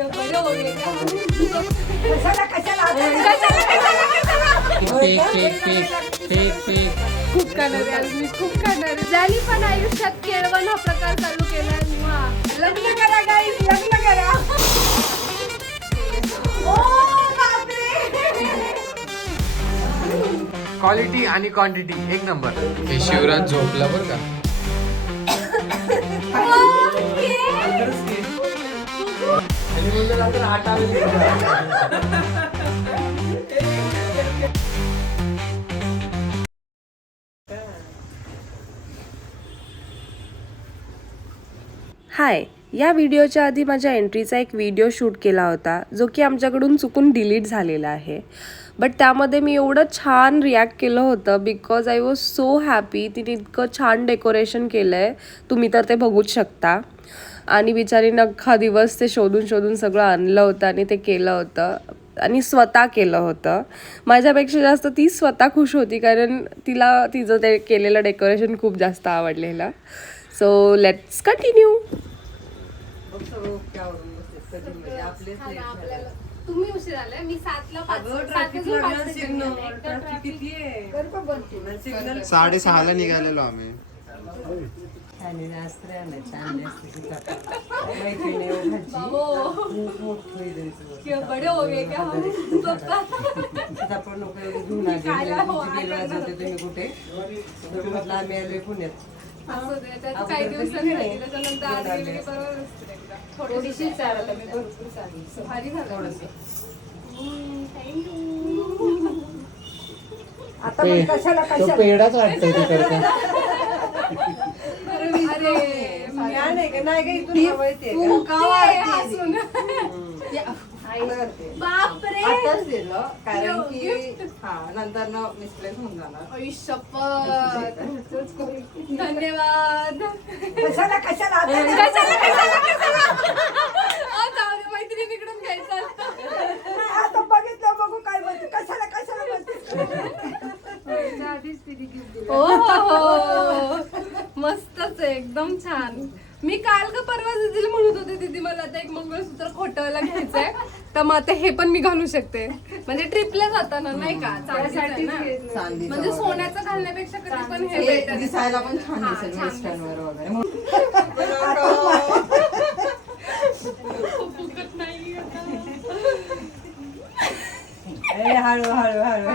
खूप खाणार आहे मी, खूप खाणार आहे. ज्यांनी पण आयुष्यात केळवण हा प्रकार चालू केला, लग्न करा गाईस, लग्न करा. क्वालिटी आणि क्वांटिटी एक नंबर. हे शिवराज झोपला बरं का. हाय, या व्हिडिओच्या आधी माझ्या एंट्रीचा एक व्हिडिओ शूट केला होता जो की आमच्याकडून चुकून डिलीट झालेला आहे. बट त्यामध्ये मी एवढं छान रिॲक्ट केलं होतं because I was so happy. तिने इतकं छान डेकोरेशन केलं आहे, तुम्ही तर ते बघूच शकता. आणि बिचारीनं अख्खा दिवस ते शोधून शोधून सगळं आणलं होतं आणि ते केलं होतं आणि स्वतः केलं होतं. माझ्यापेक्षा जास्त ती स्वतः खुश होती कारण तिला तिचं ते केलेलं डेकोरेशन खूप जास्त आवडलेलं. So let's continue. तुम्ही उशीर आले, मी 7ला 6:30 निघालेलो आम्ही. बड़े हो गए क्या हम? काही दिवसांनी त्याच्यानंतर आज गेले की बरोबर थोडीशी भारी झालं. तो पेडाच वाटतोय तिकडचा. बापरे, आताच दिलं कारण की नंतर मिसप्लेस होऊन जाणार. धन्यवाद. कशाला कशाला मैत्रिणीकडून घ्यायचं. आता बघितलं बघू काय म्हणते. कशाला कशाला हो, मस्तच आहे, एकदम छान. मी काल का परवा दिदी म्हणत होते, दीदी मला आता एक मंगळसूत्र खोटवायला घ्यायचंय, तर मग आता हे पण मी घालू शकते. म्हणजे ट्रिपला जाताना नाही का, म्हणजे सोन्याचं घालण्यापेक्षा कधी पण हे बेटर दिसायला पण छान दिसेल वेस्टर्न वर वगैरे. हळू हळू हळू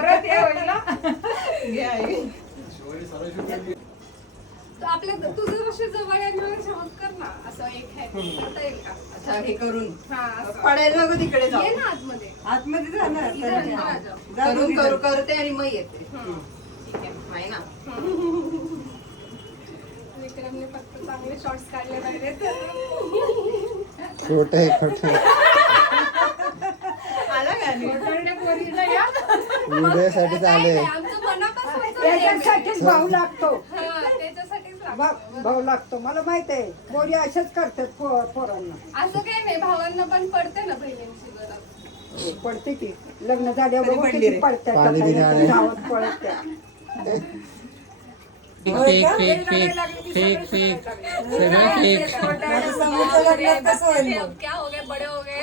आपल्या तुझं कशी जवळ आहे मला शेवट कर ना, असं एक आहे करता येईल का? अच्छा हे करून हा, पडायला नको तिकडे जाऊ. ये ना आतमध्ये. आतमध्ये जाणार करून करू करते आणि मग येते. ठीक आहे, नाही ना. विक्रमने फक्त चांगले शॉर्ट्स काढले पाहिजेत. खोटे खोटे आला का व्हिडिओ साठी आले. आमचं मनापासून त्याच्यासाठीच भाऊ लागतो. त्याच्यासाठीच लागतं. भाऊ लागतो मला माहित आहे. पोरी अशाच करतात पोरांना. असं काही नाही, भावांना पण पडते ना बहिणींची गरज. पडते की लग्न झाल्यावर किती पडतात पाणी बिणी आले. गावात पडत्या. Fake fake fake fake fake सगळं फेक. क्या हो गए, बडे हो गए.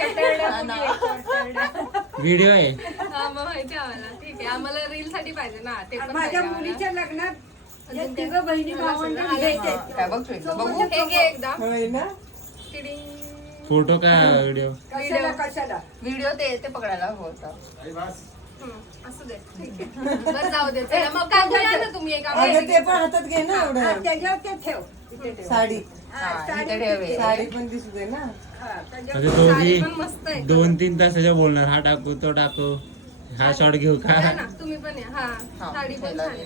व्हिडिओ आहे. हा, मग माहिती आम्हाला. ठीक आहे, आम्हाला रील साठी पाहिजे ना ते पण माझ्या पाहिजे मुलीच्या लग्नात आम्हाला. तिघं बहिणी भावंडं घ्यायचे. काय बघतो बघू, हे घे एकदा. टिडिंग. फोटो का व्हिडिओ? कशाला कशाला व्हिडिओ ते पकडायला होता. असं दे, ठीक आहे. बरं, जाऊ दे. चला, मग काय बोला ना तुम्ही एका ते पण हातात घे ना एवढं. त्याच्यावर ते ठेव. साडी साडी साडी पण दिसू दे ना. आता साडी दोघी पण मस्त आहे. 2-3 तासाच्या बोलणार, हा टाकू तो टाकू, हा शॉट घेऊ का? या ना, तुम्ही पण या. हा, साडी पण छान आहे.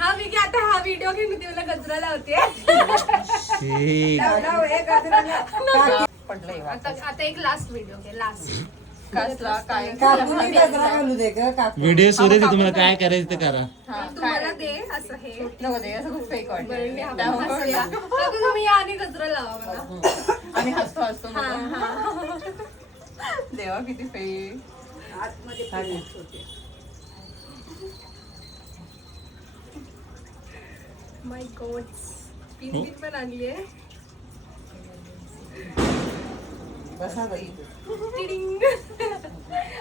हा विकी, आता हा व्हिडिओ घेऊन मी तुला गजरा लावते. ठीक. लाव, हे गजराला. पडलंय आता एक लास्ट व्हिडिओ घे, लास्ट. कसला काय काकूनी गजरा घालू दे ग काकू. व्हिडिओ सुरू आहे, तुम्हाला काय करायचं ते करा. तुम्हाला दे असं हे. नको दे असं खूप फेक वाटतं. बरं, मी हसूया. काकू, तुम्ही या आणि गजरा लावा मला. आम्ही हसतो हसतो हा, हा. देवा किती फेक. आतमध्ये पाण्यात होते. माय गॉड, पिन पण आणली आहे. बसा बाई. टिडिंग.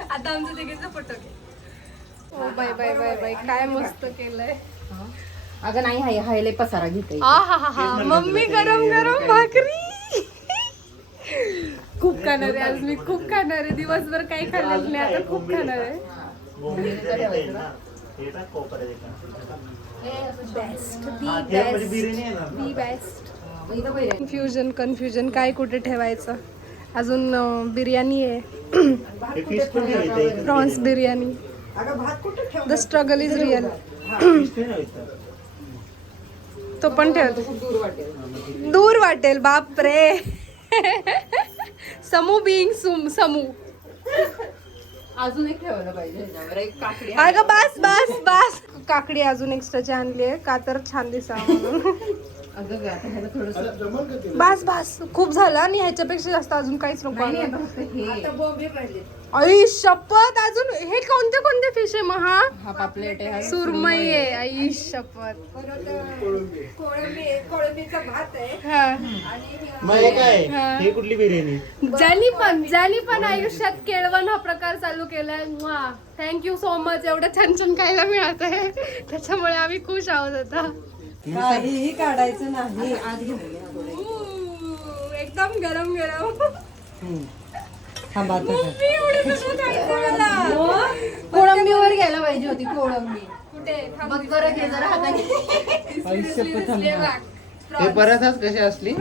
आता आमचं तिघींचा फोटो घे. ओ बाय बाय बाय बाय, काय मस्त केलंय. अगं नाही हाय हाय लय पसारा घेते. आ हा हा हा, मम्मी गरम गरम भाकरी. खूप खाणार आहे आज मी, खूप खाणार आहे. दिवसभर काही खाल्लं नाही, आता खूप खाणार आहे. बेस्ट. कन्फ्युजन काय कुठे ठेवायचं. अजून बिर्याणी आहे, prawns biryani. The struggle is real. तो पण ठेवतो, दूर वाटेल. बाप रे. समू बिंग समू. अजून एक ठेवायला पाहिजे ह्याच्यावर एक काकडी. अगं बस बस बस. काकडी अजून एक्स्ट्राची आणली आहे का तर छान दिसा म्हणून. अगं आता ह्याला थोडंसं बस बस खूप झालं आणि ह्याच्यापेक्षा जास्त अजून काहीच नको. नाही आता फक्त हे. आई शपथ. अजून हे कोणते कोणते फिश आहे मग? हा पापलेट आहे, हा सुरमई आहे. आई शपथ. कोळंबीचा भात आहे. हा. मग हे काय हे कुठली बिर्याणी? ज्यांनी पण आयुष्यात केळवण हा प्रकार चालू केलाय, थँक्यू सो मच. एवढं छान छान खायला मिळत आहे, त्याच्यामुळे आम्ही खुश आहोत आता. काहीही काढायचं नाही. एकदम गरम गरम. थांबा आता. एवढं सगळं खायचं मला. कोळंबीवर घ्यायला पाहिजे होती कोळंबी. कुठे मग बरं घे जरा हाताने. हे परतच कशी असली?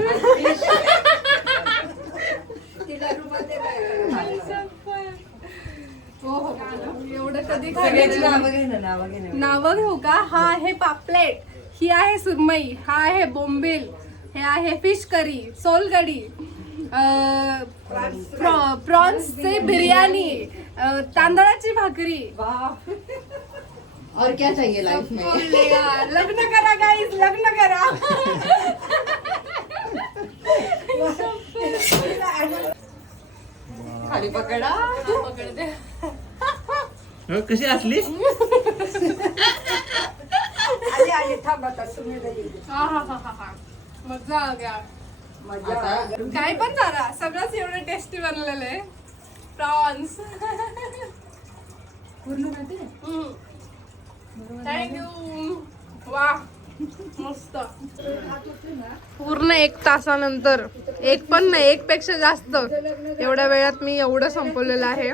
एवढं कधी सगळ्याची नावं घे ना, नावं घे ना. नावं घेऊ का? हा आहे पापलेट, ही आहे सुरमई, हा आहे बोंबील, हे आहे फिश करी, सोलकढी, प्रॉन्सचे बिर्याणी, तांदळाची भाकरी. और क्या चाहिए लाइफ में? लग्न करा गाईज, लग्न करा. खाली पकडा. पकडते. हो, कशी असली? आली थांब आता. तुम्ही नाही. मजा आ गया. काय पण झाला, सगळंच एवढं टेस्टी बनलेलं आहे. Prawns thank you. वा मस्त. पूर्ण 1 तासानंतर, एक पण नाही, 1 पेक्षा जास्त एवढ्या वेळात मी एवढं संपवलेलं आहे.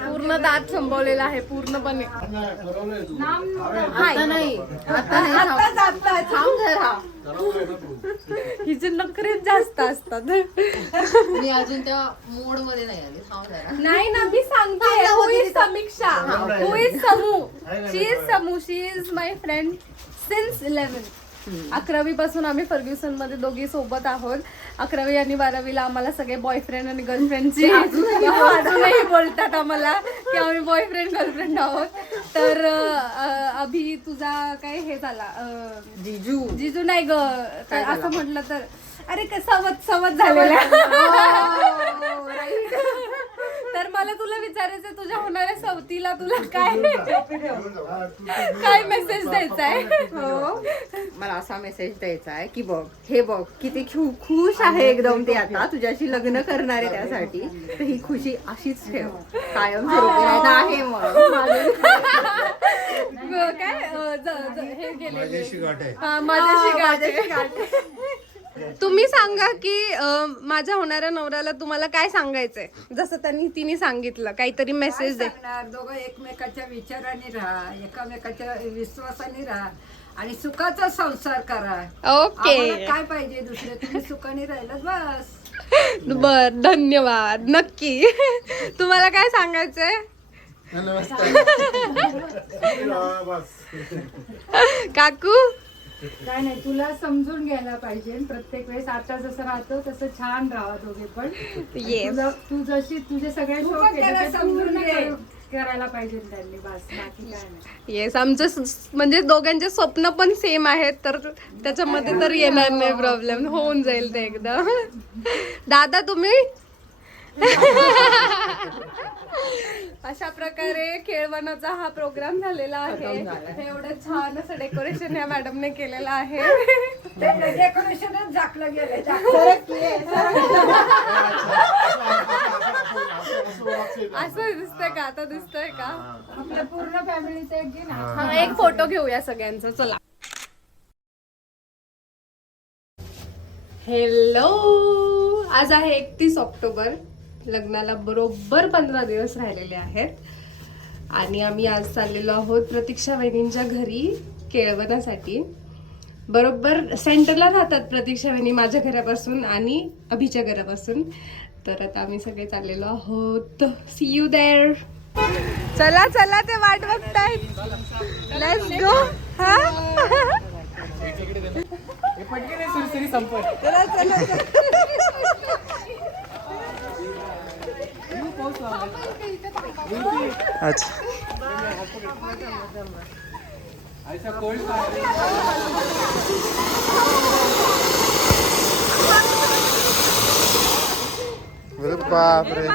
पूर्ण दात संपवलेला आहे पूर्णपणे. आता नाही, आता नाही. थांब जरा. हिचे नखरेच जास्त असतात. मी अजून त्या मोड मध्ये नाही आले. थांब जरा. नाही ना, मी सांगते. Who is Samiksha, who is Samu. She is Samu, she is my friend since 11. 11वी पासून आम्ही फर्ग्युसन मध्ये दोघी सोबत आहोत. 11वी आणि 12वीला आम्हाला सगळे बॉयफ्रेंड आणि गर्लफ्रेंडची अजूनही बोलतात आम्हाला की आम्ही बॉयफ्रेंड गर्लफ्रेंड आहोत. तर अभि तुझा काय हे झाला, जिजू नाही ग, तर असं म्हटलं तर अरे सवत झालेला. तर मला तुला विचारायचं, तुझ्या होणाऱ्या सवतीला तुला काय मेसेज द्यायचा आहे? हो, मला असा मेसेज द्यायचा आहे की बघ, हे बघ किती खुश आहे एकदम ते आता तुझ्याशी लग्न करणार आहे, त्यासाठी तर ही खुशी अशीच ठेव कायम स्वरूपी. नाही तर आहे मग काय हे गेले माझ्याशी गाठ आहे. माझ्याशी गाठ. तुम्ही सांगा की माझ्या होणाऱ्या नवऱ्याला तुम्हाला काय सांगायचंय, जसं तिने सांगितलं, काहीतरी मेसेज दे. दोघं एकमेकाच्या विचाराने राहा, एकमेकाच्या विश्वासाने राहा आणि सुखाचा संसार करा. ओके, आम्हाला काय पाहिजे दुसरे? तुम्ही सुखाने राहिलात बस. बर, धन्यवाद. नक्की. तुम्हाला काय सांगायचंय काकू? काय नाही, तुला समजून घ्यायला पाहिजे. प्रत्येक वेळेस आता जसं राहतो तसं छान राहा दोघे पण. येस. तू जशी तुझे सगळे शौक पण त्याला आहेत ते समजून पूर्ण घे. करायला पाहिजे त्यांनी, बस बाकी काय नाही. येस, आमचं म्हणजे दोघांचे स्वप्न पण सेम आहेत, तर त्याच्यामध्ये तर येणार नाही प्रॉब्लेम, होऊन जाईल ते एकदम. दादा तुम्ही अशा प्रकारे केळवणाचा हा प्रोग्राम झालेला आहे. एवढं छान असं डेकोरेशन या मॅडमने केलेलं आहे. डेकोरेशनच झाकलं गेलं असं दिसतंय का? आता दिसतंय का? आपल्या पूर्ण फॅमिलीचं एक घे ना. हा, एक फोटो घेऊया सगळ्यांचा. चला. हॅलो, आज आहे 31 ऑक्टोबर. लग्नाला बरोबर 15 दिवस राहिलेले आहेत आणि आम्ही आज चाललेलो आहोत प्रतीक्षा वहिनींच्या घरी केळवणासाठी. बरोबर सेंटरला राहतात प्रतीक्षा वहिनी माझ्या घरापासून आणि अभिच्या घरापासून. तर आता आम्ही सगळे चाललेलो आहोत. See you there. चला चला, ते वाट बघतायत. Let's go. हा, चला चला. बापरे.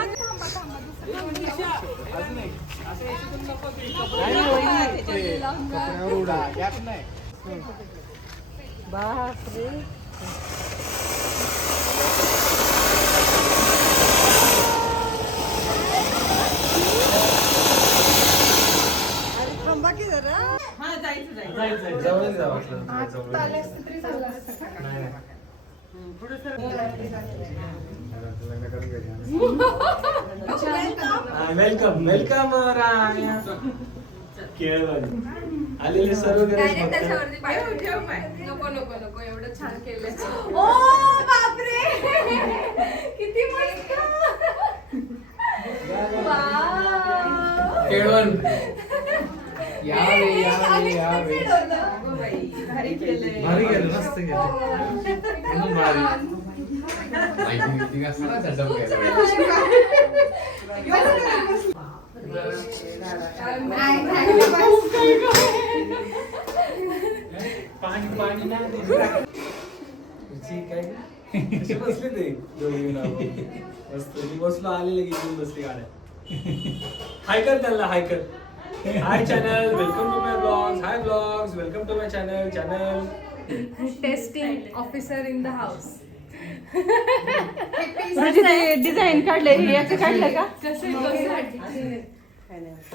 वेलकम वेलकम केळवण आलेले सर्व डायरेक्ट त्याच्यावरती पाय ठेव. नको नको नको, एवढं छान केलंय. ओ बापरे, किती मस्त. वाव. केळवण भारी केलंय. भारी गेलं, मस्त गेलं. एकदम भारी. पाणी पाणी नाही बसले ते मस्त बसलो आलेले घेऊन बसले गाड्या. हाय कर त्यांना, हाय कर. Hi channel, welcome to my blogs. Hi blogs, welcome to my channel. Tasting officer in the house. Design काढले, याचं काढलं का?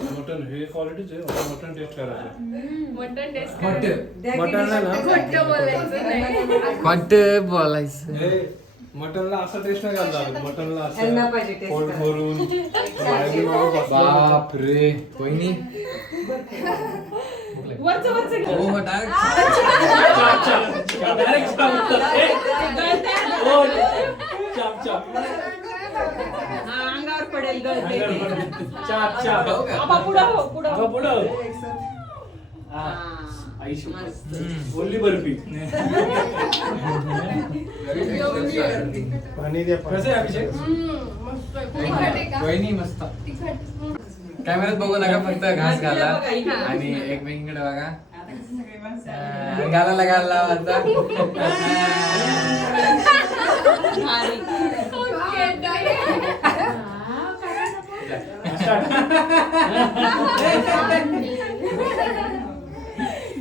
मटन हे क्वालिटीच आहे. आता मटन टेस्ट करायचं. Mutton taste. मटनला ना घट्ट बोलायचं नाही. कोणतं बोलायचं? हे मटनला असं टेस्ट नाही करायला लागत. मटनला यांना असं पाहिजे taste फोल्ड करून बाहेरून बसलं. बाप रे. कोणी अंगावर पडेल चाप चाप पुढं बोलली बर्फी. कसं आहे अभिषेक? वहिनी मस्त. कॅमेऱ्यात बघू नका, फक्त घास घाला आणि एकमेकींकडे बघा. गालाला गाल लावा आता.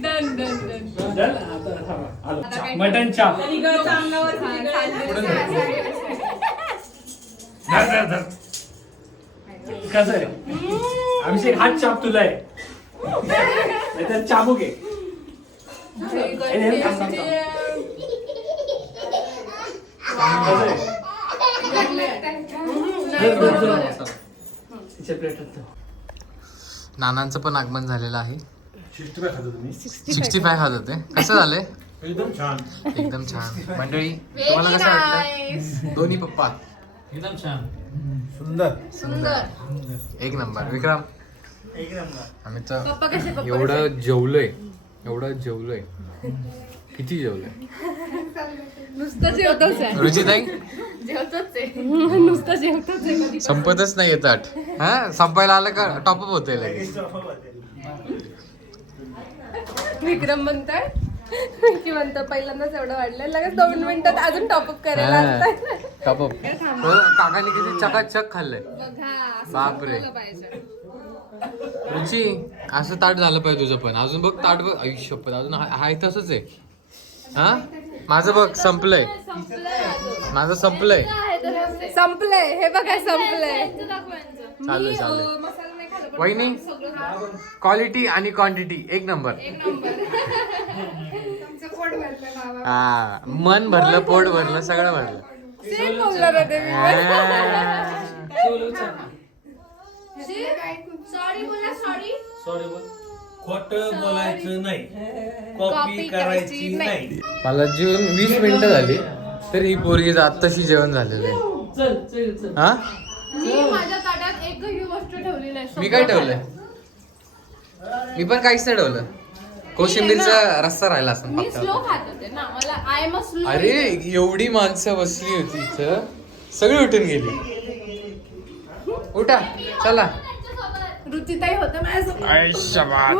Done done done. चल, आता थांबा. आलो. मटन चाप. कसं आहे अभिषेक? हात चाप तुला आहे, नाहीतर चाबूक आहे. नानांचं पण आगमन झालेलं आहे. 65 खातो तुम्ही? 65 खात होते. कसं झालंय? एकदम छान. एकदम छान. मंडळी, तुम्हाला कसं वाटतं? दोन्ही पप्पा एकदम छान. सुंदर सुंदर. एक नंबर. विक्रम, एक नंबर. आम्ही तर पप्पा कसे? पप्पा एवढं जेवलोय. किती जेवलोय? नुसतं जेवतच आहे. रुचिताई, जेवतच आहे. नुसतं जेवतच आहे. कधी संपतच नाही येतात. हा, संपायला आलं का टॉपअप होतंय लगेच. विक्रम म्हणताय की म्हणतो पहिल्यांदाच एवढं वाढलंय लगेच 2 मिनिटात अजून टॉपअप करायला आणताय. कप काकाने किती चकाचक खाल्लंय. बघा, असं बापरे. संपवलं पाहिजे. रुची असं ताट झालं पाहिजे तुझं पण. अजून बघ ताट बघ. आयुष्य पण अजून हाय तसंच आहे. हा माझं बघ संपलंय. माझं संपलंय. संपलंय हे बघा संपलंय. चालेल चालेल. मसाला नाही खाल्ला, पण वहिनी सगळं क्वालिटी आणि क्वांटिटी एक नंबर. तुमचं पोट भरलंय बाबा. हा मन भरलं, पोट भरलं, सगळं भरलं. सेम बोलणार होते मी. सॉरी बोला सॉरी. सॉरी बोल. खोटं बोलायचं नाही, कॉपी करायची नाही. मला जेवून 20 मिनिटं झाली तर ही पोरगी आत्ताशी जेवण झालेलं आहे. हा मी माझ्या ताटात एकही गोष्ट ठेवली नाही. मी काय ठेवलंय? मी पण काहीच नाही ठेवलं. कोशिंबीरचा रस्सा राहिला असं मी फक्त. स्लो खात होते ना, मला आय एम स्लो. अरे एवढी माणसं बसली होती इथं, सगळी उठून गेली. उठा चला. रुचिताई होतं माझ्यासोबत. आयुष्यभर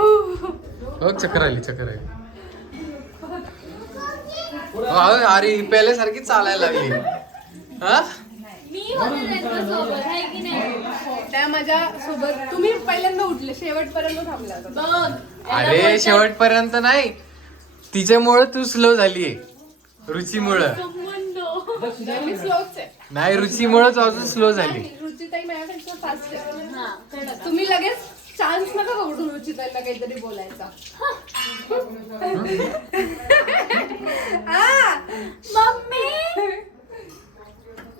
बघ चक्कर आली चक्कर आली. अरे ही पहिल्यासारखी चालायला लागली. हा मी होते त्यांच्यासोबत, आहे की नाही? त्या माझ्या सोबत तुम्ही पहिल्यांदा उठले, शेवटपर्यंत थांबला होता. अरे शेवटपर्यंत नाही, तिच्यामुळं तू स्लो झालीये. रुचीमुळं मी स्लोच आहे. नाही, रुचीमुळंच अजून स्लो झाली. रुचिताई माझ्यापेक्षा फास्ट आहे. तुम्ही लगेच चान्स नका बघू रुचिताईला काहीतरी बोलायचा.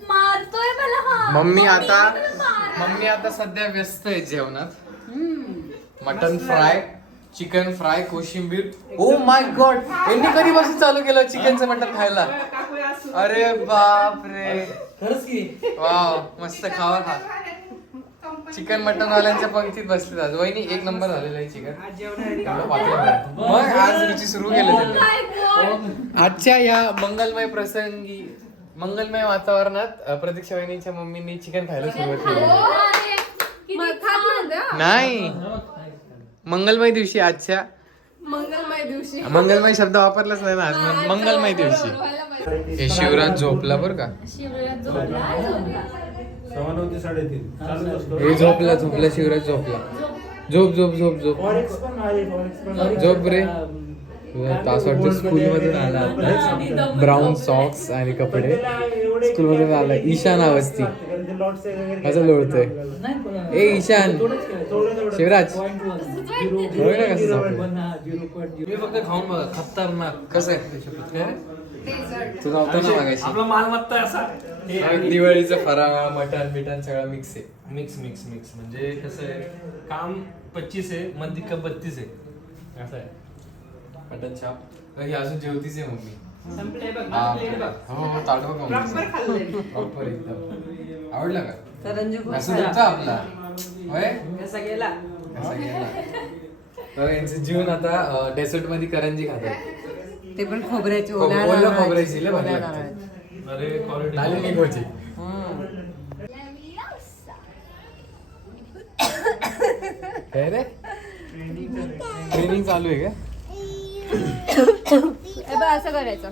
मारतोय मला हा. मम्मी आता सध्या व्यस्त आहे जेवणात. मटन फ्राय, चिकन फ्राय, कोशिंबीर. ओ माय गॉड, यांनी कधीपासून चालू केलं चिकनचं मटन खायला? अरे बाप रे, खरंच की वाव, मस्त खावा खा. चिकन मटन वाल्यांच्या पंक्तीत बसले आज. वहिनी एक नंबर झालेलं आहे चिकन. मग आज रुची सुरू केलं त्यांनी. आजच्या या मंगलमय प्रसंगी, मंगलमय वातावरणात प्रतीक्षा वहिनीच्या मम्मीनी चिकन खायला सुरुवात केली. नाही, मंगलमय दिवशी, आजच्या मंगलमय दिवशी. मंगलमय शब्द वापरलाच नाही ना आज. मंगलमय दिवशी. हे शिवराज झोपला बर का. 3:03 चालूच असतो. हे झोपला शिवराज झोपला. झोप झोप झोप झोप झोप रे. तास वाटतं स्कूल मधून आला आता. ब्राऊन सॉक्स आणि कपडे. स्कूल मधून आला. ईशान अवस्थी कसं लोळतोय. ए ईशान, शिवराज बघ ना कसं झोपलं. मी फक्त खाऊन बघा, खतरनाक. कसं आहे तुझा होता ना मागायची. आपला मालमत्ता आहे असा. दिवाळीचं फराळ, मटण बिटन सगळं मिक्स आहे. मिक्स म्हणजे कसं आहे, काम 25 आहे, मध्ये का 32 आहे असं आहे. मटन छाप. ही अजून जेवतीच आहे मम्मी. संपले बघ. हो ताट बघ मम्मी. प्रॉपर एकदम. आवडला का? असं होतं आपला होय. कसा गेला? तर यांचं जीवन आता डेसर्ट मध्ये करंजी खातात. ते पण खोबऱ्याची ओल्या खोबऱ्याची लय भारी लागते. अरे क्वालिटी डाली निघवायची. काय रे, ट्रेनिंग चालू आहे का? असं करायचं.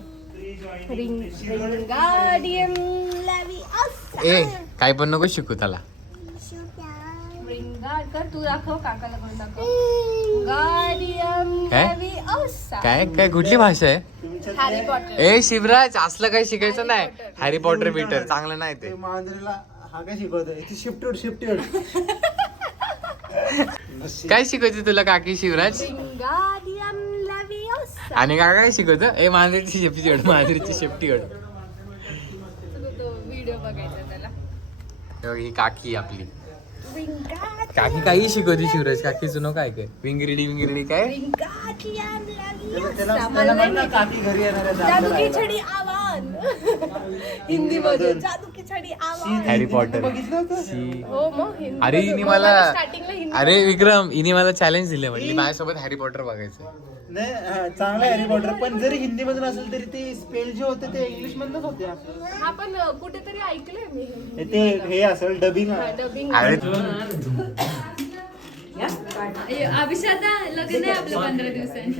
ए काय पण नको शिकू त्याला. कर तू दाखव, काकाला करून दाखव. काय काय कुठली भाषा आहे? Harry Potter. ए शिवराज, असलं काही शिकायचं नाही. हॅरी पॉटर बिटर चांगलं नाही ते. काय शिकवते तुला काकी शिवराज? आणि काय शिकवतं? ए मांजरीची शेपटी ओढ, मांजरीची शेपटी ओढ. व्हिडिओ बघायचा त्याला. ही काकी आपली काकी काही शिकवते शिवराज. काकीचं नाव काय काय? विंगरिडी काय? जादू की छडी आवाज. हिंदी मध्ये जादू की छडी आवाज. Harry Potter. हो मग हिंदी. अरे हिने मला, स्टार्टिंगला हिंदी. अरे विक्रम, हिने मला चॅलेंज दिले. म्हटली माझ्यासोबत हॅरी पॉटर बघायचं. नाही चांगला हॅरी पॉटर, पण जरी हिंदी मधून असेल तरी ते स्पेल जे होते ते इंग्लिश मधूनच होते. हा पण कुठेतरी ऐकलंय मी. ते हे असेल डबिंग. डबिंग. अरे अभिषादा लग्न आहे आपलं 15 दिवसांनी.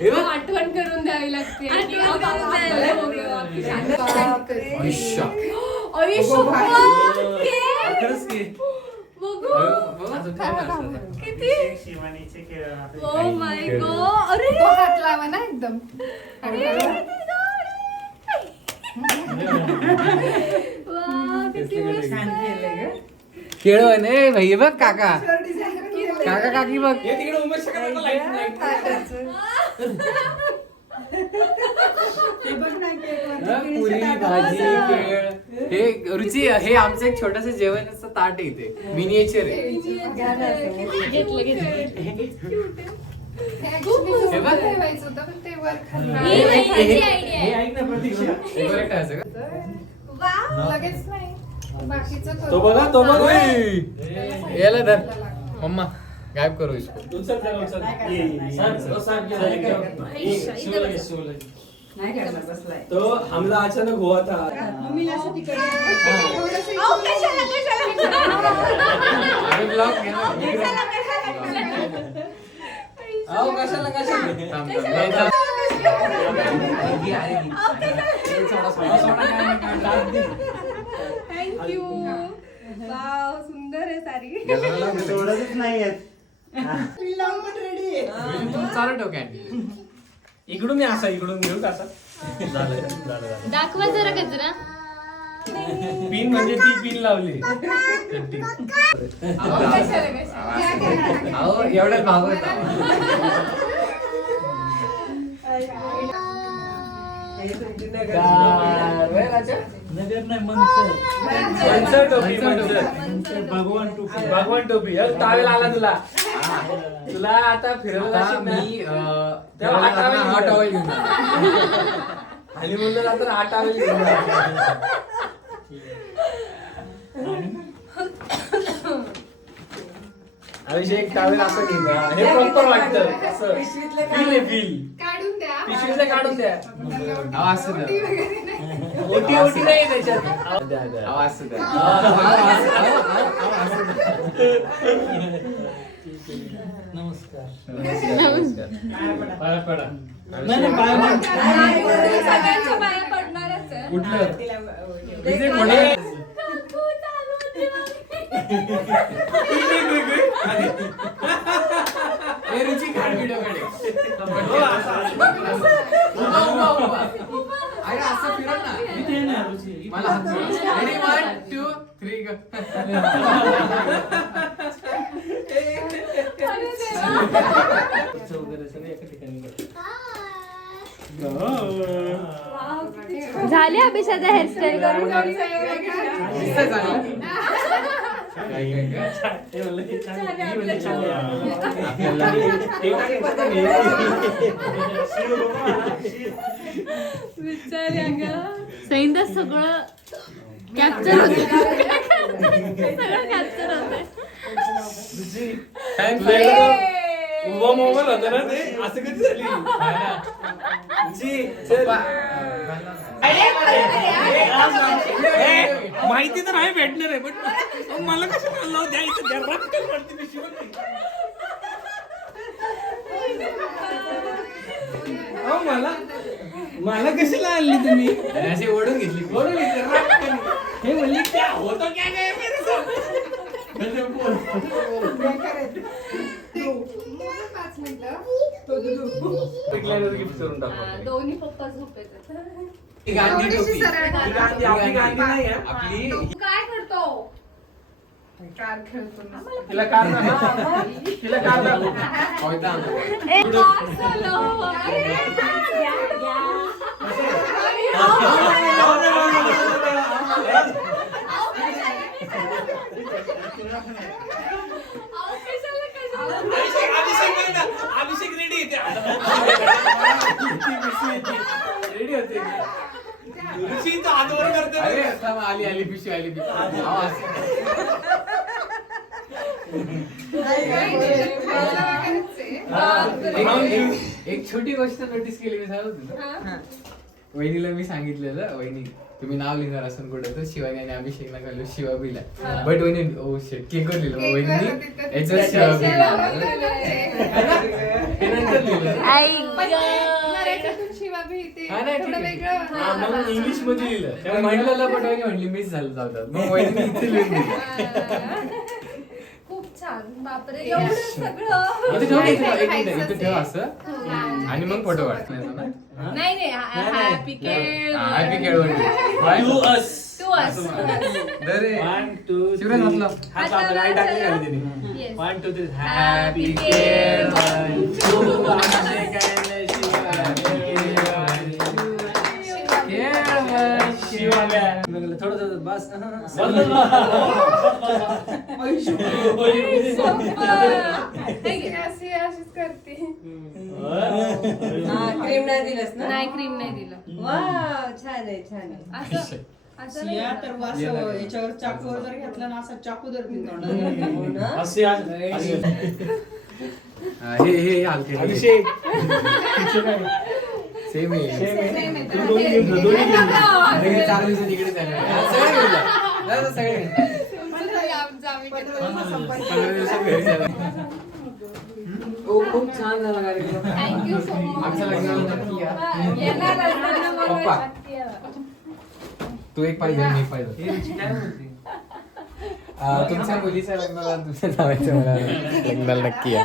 हे बघ. आठवण करून द्यावी लागते. आयुष्य. खरंच की किती शिवानीचे खेळ ओ माय गॉड. अरे तो हात लावा ना एकदम. वा, किती मस्त. खेळ ए भाई हे बघ काका काका काकी बघ. हे तिकडे उमेश शकत लाईट पुरी भाजी केळ. हे रुची हे आमचं एक छोटस जेवणाचं ताट आहे इथे मिनिएचर आहे. हे बघ. ठेवायचं होतं पण ते वर खाली. हे ऐक ना प्रतीक्षा हे बरं काय असं का? लगेच नाही. बाकीचं तो बघा तो बघ याला धर मम्मा गायब करू इसको. उचल जरा, उचल. नाही करणार बसलाय. तो हमला अचानक हुआ था. अरे ब्लॉग घे ना. अहो कशाला कशाला थांब, थांब. हे थांब. थँक्यू. वाव, सुंदर आहे साडी. सोडतच नाही आहेत. चालू ठेव कॅन्डी. इकडून मी असा इकडून घेऊ का असा झालं. दाखवा जरा गजरा. पिन म्हणजे ती पिन लावली. अहो एवढ्यात भागवत नगर नाही मंचर. मंचर टोपी मंचर. भगवान टोपी. टावेल आला तुला. तुला आता फिरवला आता जाशील ना. मी तेव्हा हा towel हा घेऊन टॉवेल जा. घेऊन जाणार. खाली म्हणलं ना तर हा टावेल घेऊन जा. अभिषेक टावेल असं घेऊन जा. हे प्रॉपर वाटतं असं. फील आहे फील. काढून द्या. पिशवीतलं काढून द्या. आवाज असं द्या. ओटी ओटी नाही त्याच्यात. द्या, द्या. आवाज असं द्या. नमस्कार. पाया पडा. नाही पाय मान. सगळ्यांच्या पाया पडणारच आहे. कुठलं? इथे कोणी ए रुची काढ व्हिडिओ काढ. अरे असं फिरव ना. इथे ये ना रुची. मला हात जोड. Ready, 1, 2, 3 go. वगैरे सगळे एका ठिकाणी करतो. झाले अभिषेकचा हेअरस्टाईल करून. दिसतंय चांगलं. हे म्हणलं की छान आहे. ही म्हणली छान आहे. सैंदा सगळं कॅप्चर होते. सगळं कॅप्चर होते. उभा मोबाईल होता ना ते असं कधी झाली. जी चल. माहिती तर आहे भेटणार आहे पण मला कसं लावू द्यायचं द्या. रक्कम पडते मी शिवून. मला कशाला आणली तुम्ही. अशी ओढून घेतली. ओढून घेतली, रक्कम. हे म्हणले क्या होतं क्या काय मेरे साथ. 5 मिनिटं. गिफ्ट करून टाकू. दोन्ही पप्पा झोपेत. ही गांधी टोपी. थोडीशी सरळ ही गांधी आपली गांधी नाही आहे. आपली काय करतो? कार खेळतो ना. तिला कार दाखव. तिला कार दाखव. होता ए, काय झालं? अरे, अभिषेक रेडी येते. रेडी होते. ऋषी तर हातवर करते. अरे थांब, आली आली पिशवी आली पिशवी. आवाज. एक छोटी गोष्ट नोटीस केली मी सांगत होतो. वहिनीला मी सांगितलेलं, वहिनी तुम्ही नाव लिहिणार असून कुठं तर शिवानी आणि अभिषेक ना घालू शिवाबीला. बट वहिनी ओ शेट केकवर लिहिलं मग वहिनी याच्यावर शिवाबी इंग्लिश मध्ये लिहिलं म्हणलेलं पण वहिनी म्हणली मिस झालं जातात. मग वहिनी इथे लिहून दिलं. खूप छान. बापरे एवढं सगळं. इथे ठेव, इथे ठेव, एक मिनिट, इथे ठेव असं आणि मग फोटो काढ. नाही नाही हॅपी केळ. हॅपी केळ टू अस टू अस. दरे 1 2 शिवराज म्हटलं. हात आपलं काय टाकले का तिने Yes. 1 2 3 Happy happy Care. थोडं बस अशीच करते. क्रीम नाही दिलंस ना? नाही क्रीम नाही दिलं. वाव, छान आहे छान आहे. असं असं नाही या केलं. तर वास याच्यावर चाकूवर जर घेतला ना असा चाकू धरतील तोंडाला. हो ना? असे हे हलके अभिषेक सेम आहे. तू दोन्ही घेऊन जा, दोन्ही घेऊन जा. चार दिवसात इकडेच आहे. सगळे घेऊन जा. सगळे 15 दिवसात घरी जाणार. खूप छान झाला कार्यक्रम. Thank you so much. आमच्या लग्नाला नक्की या. येणार लग्नाला पप्पा. नक्की या. तू एक पाहिजे मी एक पाहिजे. तुमच्या मुलीच्या लग्नाला तुमच्या नावाच्या मला लग्नाला नक्की या.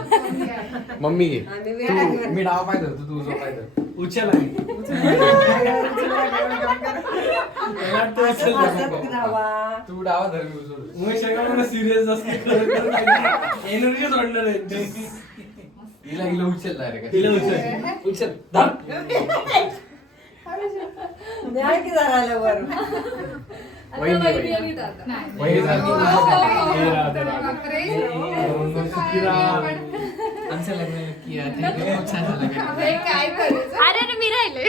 मम्मी घे तू. मी डाव पाहिजे तू उजवा पाहिजे. उचल तू डावा धर मी उजवा. मग सगळ्यांना सिरियस असते एनर्जी सोडणार आहे हिला उचल डायरेक्ट. तिला उचल उचल धाप. न्याय की जरा आल्यावर. वहिनी, वहिनी वहिनी. आणि दादा. वहिनी झाली. बापरे. आमच्या लग्नाला नक्की या. Thank you. खूप छान झालं. हे काय करायचं. अरे मी राहिले.